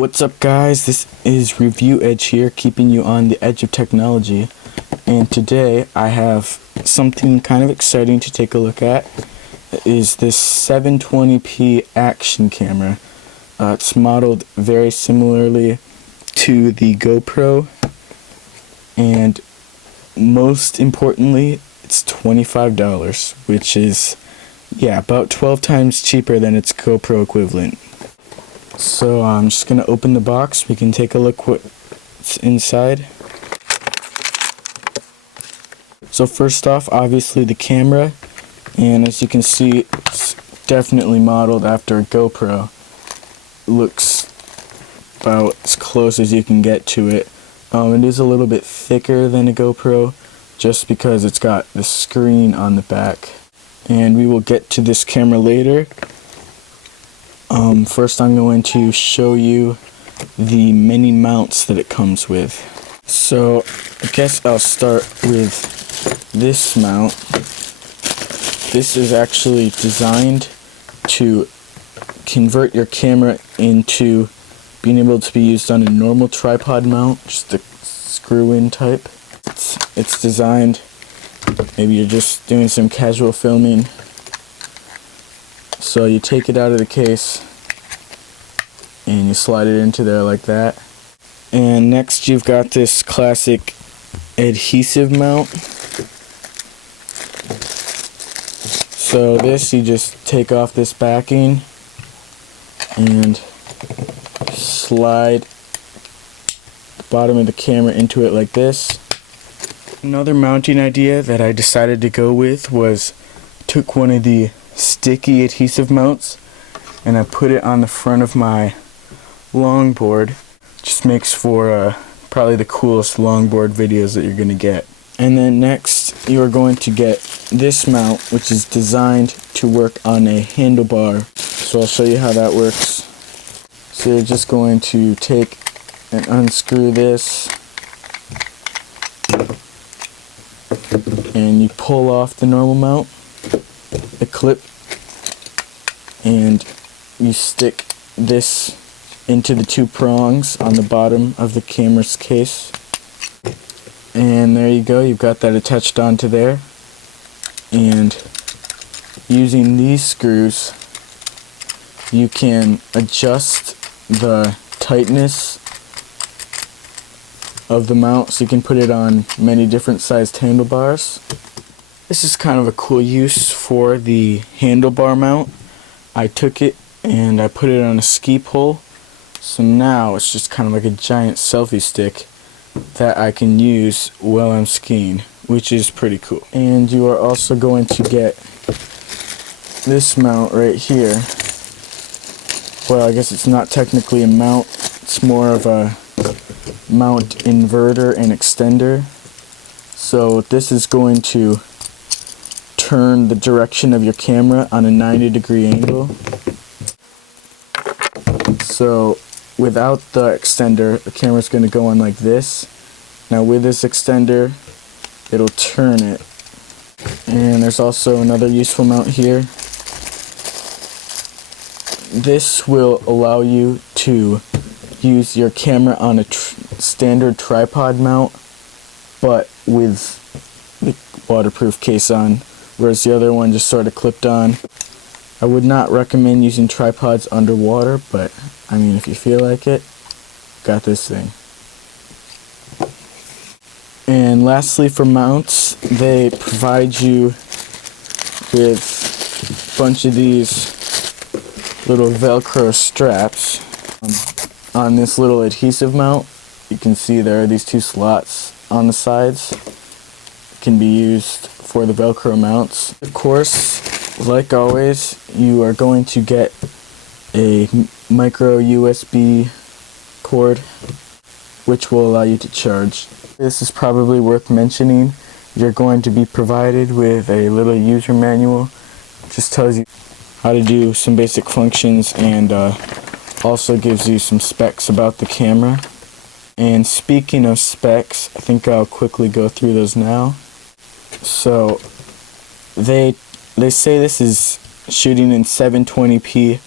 What's up, guys? This is Review Edge here, keeping you on the edge of technology. And today I have something kind of exciting to take a look at. It is this 720p action camera. It's modeled very similarly to the GoPro, and most importantly, it's $25, which is, about 12 times cheaper than its GoPro equivalent. So I'm just going to open the box. We can take a look what's inside. So first off, obviously the camera, and as you can see, it's definitely modeled after a GoPro. It looks about as close as you can get to it. It is a little bit thicker than a GoPro just because it's got the screen on the back. And we will get to this camera later. First I'm going to show you the many mounts that it comes with. So I guess I'll start with this mount. This is actually designed to convert your camera into being able to be used on a normal tripod mount, just a screw-in type. It's designed, maybe you're just doing some casual filming, so you take it out of the case and you slide it into there like that. And next you've got this classic adhesive mount. So this, you just take off this backing and slide the bottom of the camera into it like this. Another mounting idea that I decided to go with was took one of the sticky adhesive mounts and I put it on the front of my longboard. Just makes for probably the coolest longboard videos that you're going to get. And then next you are going to get this mount, which is designed to work on a handlebar. So I'll show you how that works. So you're just going to take and unscrew this, and you pull off the normal mount, the clip, and you stick this into the two prongs on the bottom of the camera's case. And there you go, you've got that attached onto there. And using these screws, you can adjust the tightness of the mount so you can put it on many different sized handlebars. This is kind of a cool use for the handlebar mount. I took it and I put it on a ski pole, so now it's just kind of like a giant selfie stick that I can use while I'm skiing, which is pretty cool. And you are also going to get this mount right here. Well, I guess it's not technically a mount, it's more of a mount inverter and extender. So this is going to turn the direction of your camera on a 90-degree angle. So without the extender, the camera's going to go on like this. Now with this extender, it'll turn it. And there's also another useful mount here. This will allow you to use your camera on a standard tripod mount, but with the waterproof case on, whereas the other one just sort of clipped on. I would not recommend using tripods underwater, but I mean, if you feel like it, got this thing. And lastly, for mounts, they provide you with a bunch of these little Velcro straps. On this little adhesive mount, you can see there are these two slots on the sides. It can be used for the Velcro mounts. Of course, like always, you are going to get a micro USB cord, which will allow you to charge. This is probably worth mentioning. You're going to be provided with a little user manual. It just tells you how to do some basic functions and also gives you some specs about the camera. And speaking of specs, I think I'll quickly go through those now. So they say this is shooting in 720p.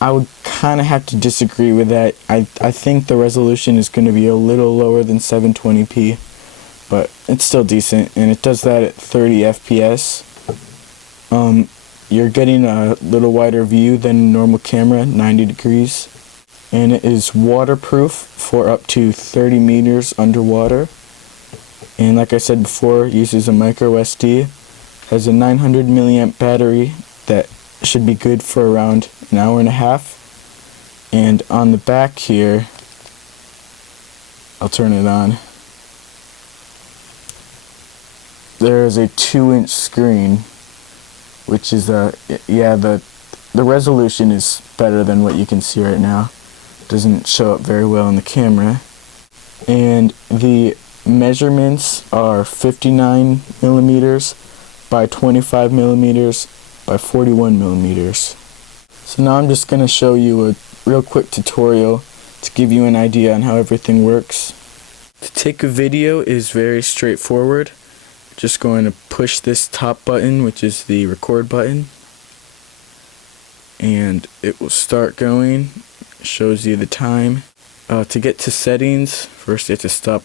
I would kind of have to disagree with that. I think the resolution is going to be a little lower than 720p, but it's still decent, and it does that at 30 FPS. You're getting a little wider view than a normal camera, 90 degrees, and it is waterproof for up to 30 meters underwater. And like I said before, it uses a micro SD, has a 900 milliamp battery that should be good for around an hour and a half. And on the back here, I'll turn it on, there is a 2-inch screen, which is the resolution is better than what you can see right now. Doesn't show up very well on the camera. And the measurements are 59 millimeters by 25 millimeters by 41 millimeters. So now I'm just going to show you a real quick tutorial to give you an idea on how everything works. To take a video is very straightforward. Just going to push this top button, which is the record button, and it will start going. It shows you the time. To get to settings, first you have to stop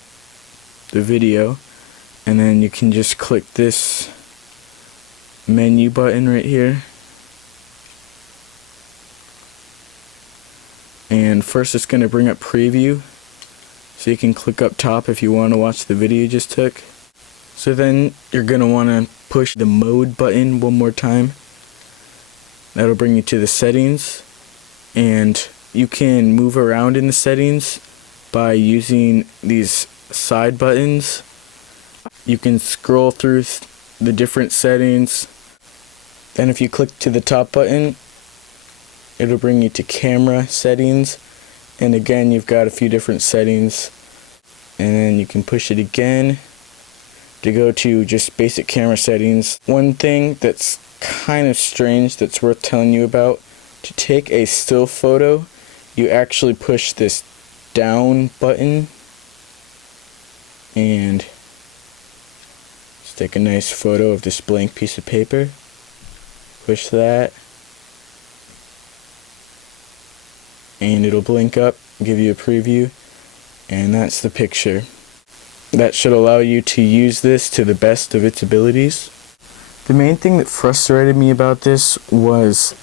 the video, and then you can just click this menu button right here. And first it's going to bring up preview, so you can click up top if you want to watch the video you just took. So then you're going to want to push the mode button one more time. That'll bring you to the settings, and you can move around in the settings by using these side buttons. You can scroll through the different settings. Then if you click to the top button, it'll bring you to camera settings, and again you've got a few different settings, and then you can push it again to go to just basic camera settings. One thing that's kind of strange that's worth telling you about: to take a still photo, you actually push this down button, and just take a nice photo of this blank piece of paper. Push that, and it'll blink up, give you a preview, and that's the picture. That should allow you to use this to the best of its abilities. The main thing that frustrated me about this was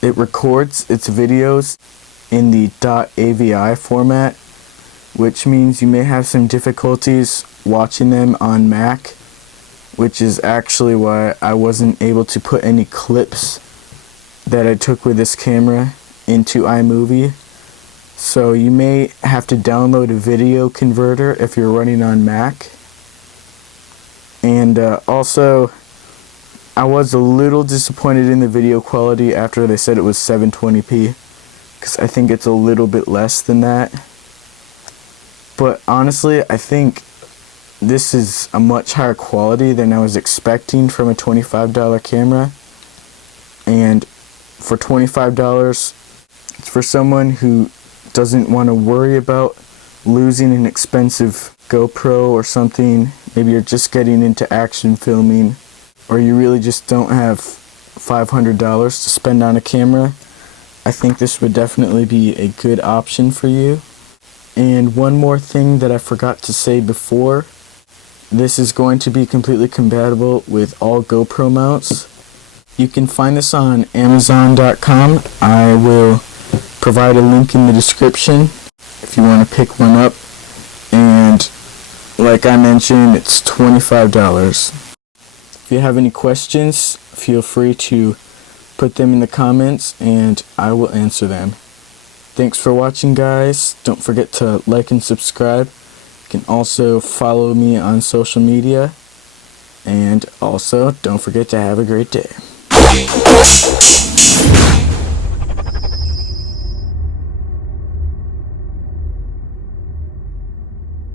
it records its videos in the .avi format, which means you may have some difficulties watching them on Mac, which is actually why I wasn't able to put any clips that I took with this camera into iMovie. So you may have to download a video converter if you're running on Mac. And also, I was a little disappointed in the video quality after they said it was 720p, because I think it's a little bit less than that. But honestly, I think this is a much higher quality than I was expecting from a $25 camera. And for $25, it's for someone who doesn't want to worry about losing an expensive GoPro or something. Maybe you're just getting into action filming, or you really just don't have $500 to spend on a camera. I think this would definitely be a good option for you. And one more thing that I forgot to say before: this is going to be completely compatible with all GoPro mounts. You can find this on Amazon.com. I will provide a link in the description if you want to pick one up. And like I mentioned, it's $25. If you have any questions, feel free to put them in the comments and I will answer them. Thanks for watching, guys. Don't forget to like and subscribe. You can also follow me on social media. And also, don't forget to have a great day.